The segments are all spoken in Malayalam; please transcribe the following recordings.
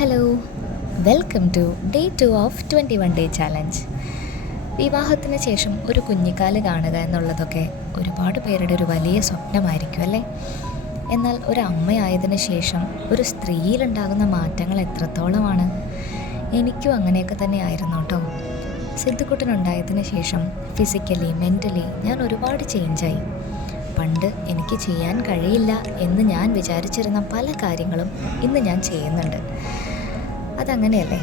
Hello, welcome to day 2 of 21 day challenge. വിവാഹത്തിന് ശേഷം ഒരു കുഞ്ഞിക്കാല് കാണുക എന്നുള്ളതൊക്കെ ഒരുപാട് പേരുടെ ഒരു വലിയ സ്വപ്നമായിരിക്കും അല്ലേ? എന്നാൽ ഒരു അമ്മയായതിനു ശേഷം ഒരു സ്ത്രീയിലുണ്ടാകുന്ന മാറ്റങ്ങൾ എത്രത്തോളമാണ്? എനിക്കും അങ്ങനെയൊക്കെ തന്നെ ആയിരുന്നു കേട്ടോ. സിദ്ധുക്കുട്ടനുണ്ടായതിനു ശേഷം ഫിസിക്കലി മെൻ്റലി ഞാൻ ഒരുപാട് ചേഞ്ചായി. പണ്ട് എനിക്ക് ചെയ്യാൻ കഴിയില്ല എന്ന് ഞാൻ വിചാരിച്ചിരുന്ന പല കാര്യങ്ങളും ഇന്ന് ഞാൻ ചെയ്യുന്നുണ്ട്. അതങ്ങനെയല്ലേ?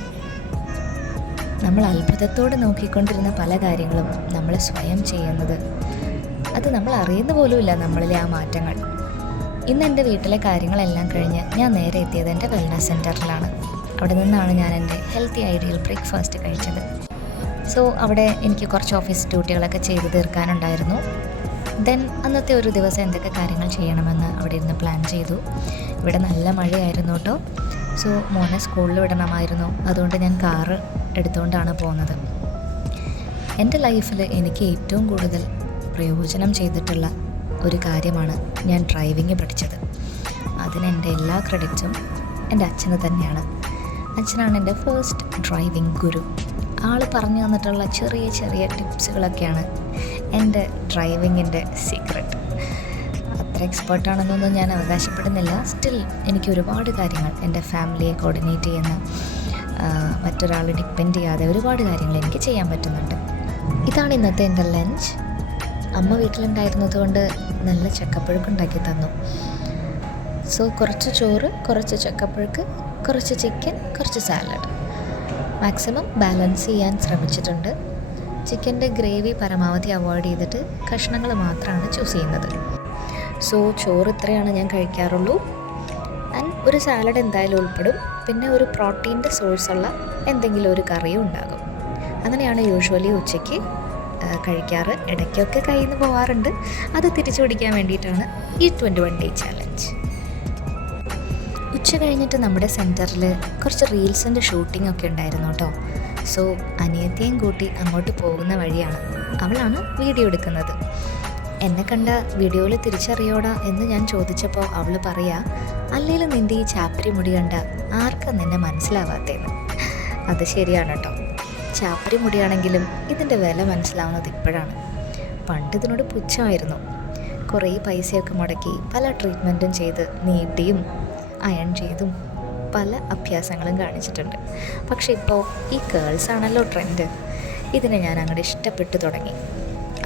നമ്മൾ അത്ഭുതത്തോടെ നോക്കിക്കൊണ്ടിരുന്ന പല കാര്യങ്ങളും നമ്മൾ സ്വയം ചെയ്യുന്നത്, അത് നമ്മൾ അറിയുന്ന പോലുമില്ല നമ്മളിലെ ആ മാറ്റങ്ങൾ. ഇന്ന് എൻ്റെ വീട്ടിലെ കാര്യങ്ങളെല്ലാം കഴിഞ്ഞ് ഞാൻ നേരെ എത്തിയത് എൻ്റെ വെൽനസ് സെൻറ്ററിലാണ്. അവിടെ നിന്നാണ് ഞാൻ എൻ്റെ ഹെൽത്തി ഐഡിയൽ ബ്രേക്ക്ഫാസ്റ്റ് കഴിച്ചത്. സോ അവിടെ എനിക്ക് കുറച്ച് ഓഫീസ് ഡ്യൂട്ടികളൊക്കെ ചെയ്ത് തീർക്കാനുണ്ടായിരുന്നു. ദെൻ അന്നത്തെ ഒരു ദിവസം എന്തൊക്കെ കാര്യങ്ങൾ ചെയ്യണമെന്ന് അവിടെ ഇരുന്ന് പ്ലാൻ ചെയ്തു. ഇവിടെ നല്ല മഴയായിരുന്നു കേട്ടോ. സോ മോനെ സ്കൂളിൽ വിടണമായിരുന്നു. അതുകൊണ്ട് ഞാൻ കാറ് എടുത്തുകൊണ്ടാണ് പോകുന്നത്. എൻ്റെ ലൈഫിൽ എനിക്ക് ഏറ്റവും കൂടുതൽ പ്രയോജനം ചെയ്തിട്ടുള്ള ഒരു കാര്യമാണ് ഞാൻ ഡ്രൈവിംഗ് പഠിച്ചത്. അതിനെൻ്റെ എല്ലാ ക്രെഡിറ്റ്സും എൻ്റെ അച്ഛന് തന്നെയാണ്. അച്ഛനാണ് എൻ്റെ ഫസ്റ്റ് ഡ്രൈവിംഗ് ഗുരു. ആൾ പറഞ്ഞു തന്നിട്ടുള്ള ചെറിയ ചെറിയ ടിപ്സുകളൊക്കെയാണ് എൻ്റെ ഡ്രൈവിങ്ങിൻ്റെ സീക്രട്ട്. അത്ര എക്സ്പേർട്ടാണെന്നൊന്നും ഞാൻ അവകാശപ്പെടുന്നില്ല. സ്റ്റിൽ എനിക്ക് ഒരുപാട് കാര്യങ്ങൾ എൻ്റെ ഫാമിലിയെ കോർഡിനേറ്റ് ചെയ്യുന്ന, മറ്റൊരാൾ ഡിപ്പെൻഡ് ചെയ്യാതെ ഒരുപാട് കാര്യങ്ങൾ എനിക്ക് ചെയ്യാൻ പറ്റുന്നുണ്ട്. ഇതാണ് ഇന്നത്തെ എൻ്റെ ലഞ്ച്. അമ്മ വീട്ടിലുണ്ടായിരുന്നത് കൊണ്ട് നല്ല ചക്കപ്പുഴുക്ക് ഉണ്ടാക്കി തന്നു. സോ കുറച്ച് ചോറ്, കുറച്ച് ചക്കപ്പുഴുക്ക്, കുറച്ച് ചിക്കൻ, കുറച്ച് സാലഡ്. മാക്സിമം ബാലൻസ് ചെയ്യാൻ ശ്രമിച്ചിട്ടുണ്ട്. ചിക്കൻ്റെ ഗ്രേവി പരമാവധി അവോയ്ഡ് ചെയ്തിട്ട് കഷ്ണങ്ങൾ മാത്രമാണ് ചൂസ് ചെയ്യുന്നത്. സോ ചോറ് ഇത്രയാണ് ഞാൻ കഴിക്കാറുള്ളൂ. ആൻഡ് ഒരു സാലഡ് എന്തായാലും ഉൾപ്പെടും. പിന്നെ ഒരു പ്രോട്ടീൻ്റെ സോഴ്സുള്ള എന്തെങ്കിലും ഒരു കറിയും ഉണ്ടാകും. അങ്ങനെയാണ് യൂഷ്വലി ഉച്ചയ്ക്ക് കഴിക്കാറ്. ഇടയ്ക്കൊക്കെ കയ്യിൽ നിന്ന് പോകാറുണ്ട്. അത് തിരിച്ചു പിടിക്കാൻ വേണ്ടിയിട്ടാണ് ഈ 21 ഡേ ചാലഞ്ച്. ഉച്ച കഴിഞ്ഞിട്ട് നമ്മുടെ സെൻറ്ററിൽ കുറച്ച് റീൽസിൻ്റെ ഷൂട്ടിംഗ് ഒക്കെ ഉണ്ടായിരുന്നു കേട്ടോ. സോ അനിയത്തിയും കൂട്ടി അങ്ങോട്ട് പോകുന്ന വഴിയാണ്. അവളാണ് വീഡിയോ എടുക്കുന്നത്. എന്നെ കണ്ട വീഡിയോയിൽ തിരിച്ചറിയോടാ എന്ന് ഞാൻ ചോദിച്ചപ്പോൾ അവൾ പറയാ, അല്ലേലും നിൻ്റെ ഈ ചാപ്പരി മുടി കണ്ട ആർക്കും നിന്നെ മനസ്സിലാവാത്തേന്ന്. അത് ശരിയാണ് കേട്ടോ. ചാപ്പരി മുടിയാണെങ്കിലും ഇതിൻ്റെ വില മനസ്സിലാവുന്നത് ഇപ്പോഴാണ്. പണ്ട് ഇതിനോട് പുച്ഛമായിരുന്നു. കുറേ പൈസയൊക്കെ മുടക്കി പല ട്രീറ്റ്മെൻറ്റും ചെയ്ത് നീട്ടിയും അയൺ ചെയ്തും പല അഭ്യാസങ്ങളും കാണിച്ചിട്ടുണ്ട്. പക്ഷെ ഇപ്പോൾ ഈ കേൾസ് ആണല്ലോ ട്രെൻഡ്. ഇതിനെ ഞാൻ അങ്ങോട്ട് ഇഷ്ടപ്പെട്ടു തുടങ്ങി.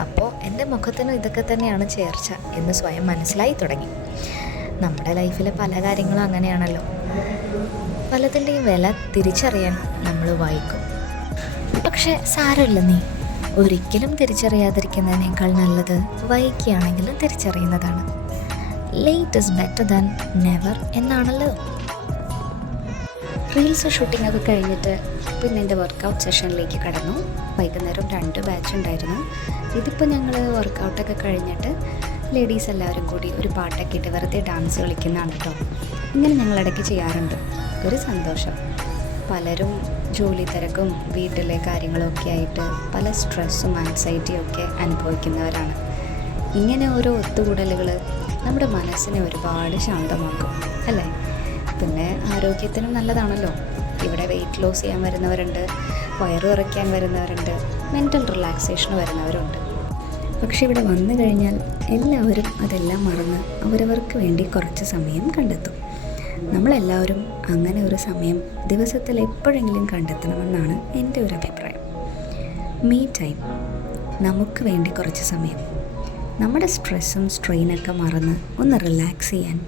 അപ്പോൾ എൻ്റെ മുഖത്തിനും ഇതൊക്കെ തന്നെയാണ് ചേർച്ച എന്ന് സ്വയം മനസ്സിലായി തുടങ്ങി. നമ്മുടെ ലൈഫിലെ പല കാര്യങ്ങളും അങ്ങനെയാണല്ലോ. പലതിൻ്റെയും വില തിരിച്ചറിയാൻ നമ്മൾ വൈകും. പക്ഷെ സാരമില്ല, നീ ഒരിക്കലും തിരിച്ചറിയാതിരിക്കുന്നതിനേക്കാൾ നല്ലത് വൈകിയാണെങ്കിലും തിരിച്ചറിയുന്നതാണ്. Late is better than never എന്നാണല്ലോ. റീൽസ് ഷൂട്ടിംഗ് ഒക്കെ കഴിഞ്ഞിട്ട് പിന്നെ എൻ്റെ വർക്കൗട്ട് സെഷനിലേക്ക് കടന്നു. വൈകുന്നേരം 2 ബാച്ച് ഉണ്ടായിരുന്നു. ഇതിപ്പോൾ ഞങ്ങൾ വർക്കൗട്ടൊക്കെ കഴിഞ്ഞിട്ട് ലേഡീസ് എല്ലാവരും കൂടി ഒരു പാട്ടൊക്കെ ഇട്ട് വെറുതെ ഡാൻസ് കളിക്കുന്നതാണ് കേട്ടോ. ഇങ്ങനെ ഞങ്ങളിടയ്ക്ക് ചെയ്യാറുണ്ട്. ഒരു സന്തോഷം. പലരും ജോലി തിരക്കും വീട്ടിലെ കാര്യങ്ങളൊക്കെ ആയിട്ട് പല സ്ട്രെസ്സും ആൻസൈറ്റിയും ഒക്കെ അനുഭവിക്കുന്നവരാണ്. ഇങ്ങനെ ഓരോ ഒത്തുകൂടലുകൾ നമ്മുടെ മനസ്സിനെ ഒരുപാട് ശാന്തമാക്കും അല്ലേ? പിന്നെ ആരോഗ്യത്തിനും നല്ലതാണല്ലോ. ഇവിടെ വെയിറ്റ് ലോസ് ചെയ്യാൻ വരുന്നവരുണ്ട്, വയറ് കുറയ്ക്കാൻ വരുന്നവരുണ്ട്, മെൻ്റൽ റിലാക്സേഷന് വരുന്നവരുണ്ട്. പക്ഷെ ഇവിടെ വന്നു കഴിഞ്ഞാൽ എല്ലാവരും അതെല്ലാം മറന്ന് അവരവർക്ക് വേണ്ടി കുറച്ച് സമയം കണ്ടെത്തും. നമ്മളെല്ലാവരും അങ്ങനെ ഒരു സമയം ദിവസത്തിൽ എപ്പോഴെങ്കിലും കണ്ടെത്തണമെന്നാണ് എൻ്റെ ഒരു അഭിപ്രായം. മീ ടൈം, നമുക്ക് വേണ്ടി കുറച്ച് സമയം, നമ്മുടെ സ്ട്രെസ്സും സ്ട്രെയിനൊക്കെ മറന്ന് ഒന്ന് റിലാക്സ് ചെയ്യാൻ,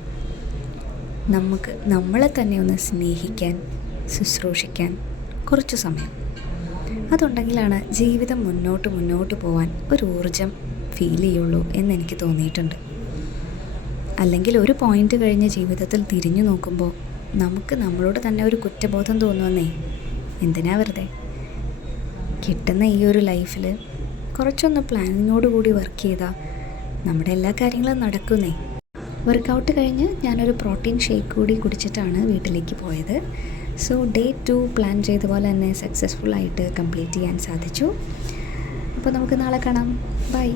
നമുക്ക് നമ്മളെ തന്നെ ഒന്ന് സ്നേഹിക്കാൻ, ശുശ്രൂഷിക്കാൻ കുറച്ച് സമയം. അതുണ്ടെങ്കിലാണ് ജീവിതം മുന്നോട്ട് പോകാൻ ഒരു ഊർജം ഫീൽ ചെയ്യുള്ളൂ എന്നെനിക്ക് തോന്നിയിട്ടുണ്ട്. അല്ലെങ്കിൽ ഒരു പോയിൻ്റ് കഴിഞ്ഞ് ജീവിതത്തിൽ തിരിഞ്ഞു നോക്കുമ്പോൾ നമുക്ക് നമ്മളോട് തന്നെ ഒരു കുറ്റബോധം തോന്നുമെന്നേ. എന്തിനാ വെറുതെ? കിട്ടുന്ന ഈ ഒരു ലൈഫിൽ കുറച്ചൊന്ന് പ്ലാനിങ്ങോടുകൂടി വർക്ക് ചെയ്താൽ നമ്മുടെ എല്ലാ കാര്യങ്ങളും നടക്കുന്നേ. വർക്കൗട്ട് കഴിഞ്ഞ് ഞാനൊരു പ്രോട്ടീൻ ഷേക്ക് കൂടി കുടിച്ചിട്ടാണ് വീട്ടിലേക്ക് പോയത്. സോ ഡേ 2 പ്ലാൻ ചെയ്ത പോലെ തന്നെ സക്സസ്ഫുള്ളായിട്ട് കംപ്ലീറ്റ് ചെയ്യാൻ സാധിച്ചു. അപ്പോൾ നമുക്ക് നാളെ കാണാം. ബൈ.